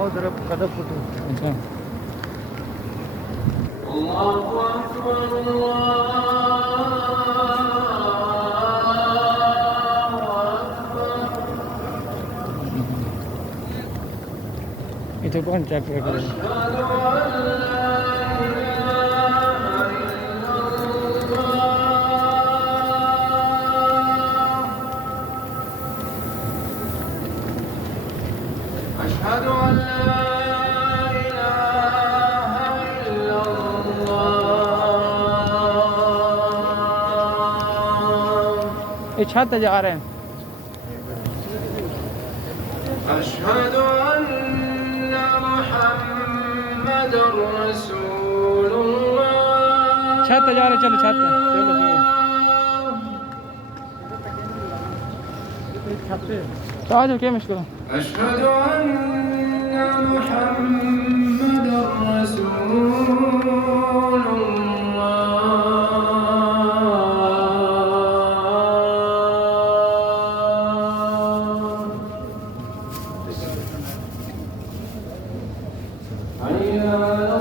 और तरफ कदम फुटो। अच्छा इधर कौन चेक करेगा? أشهد أن لا إله إلا الله ये छत जा रहे हैं। أشهد أن محمد رسول الله छत जा रहे, चलो छत चलो चलो तो आ जाओ, क्या मुश्किल है? أشهد أن محمد رسول الله حي على